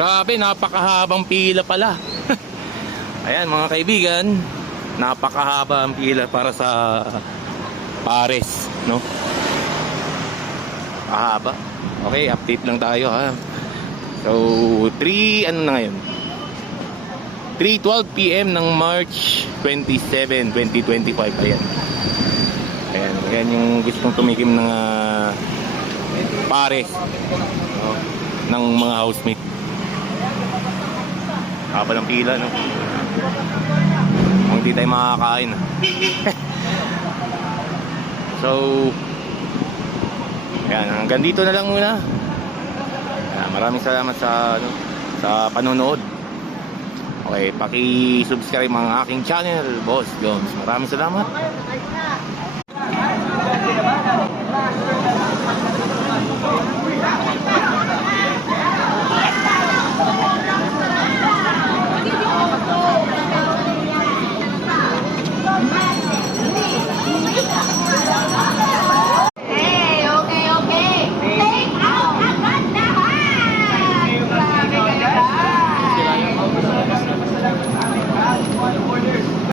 Grabe, napakahabang pila pala. Ayan mga kaibigan, napakahaba ang pila para sa pares, no? Mahaba. Okay, update lang tayo ha. So, 3 ano na ngayon? 3:12 PM ng March 27, 2025. Ayan. Ayan yung gustong tumikim ng pares, no? Ng mga housemate. Haba ng pila, no? Hindi tayo makakain. So, ayan, hanggang dito na lang muna. Ayan, maraming salamat sa panonood. Okay, paki-subscribe mga aking channel, Boss Jones. Maraming salamat.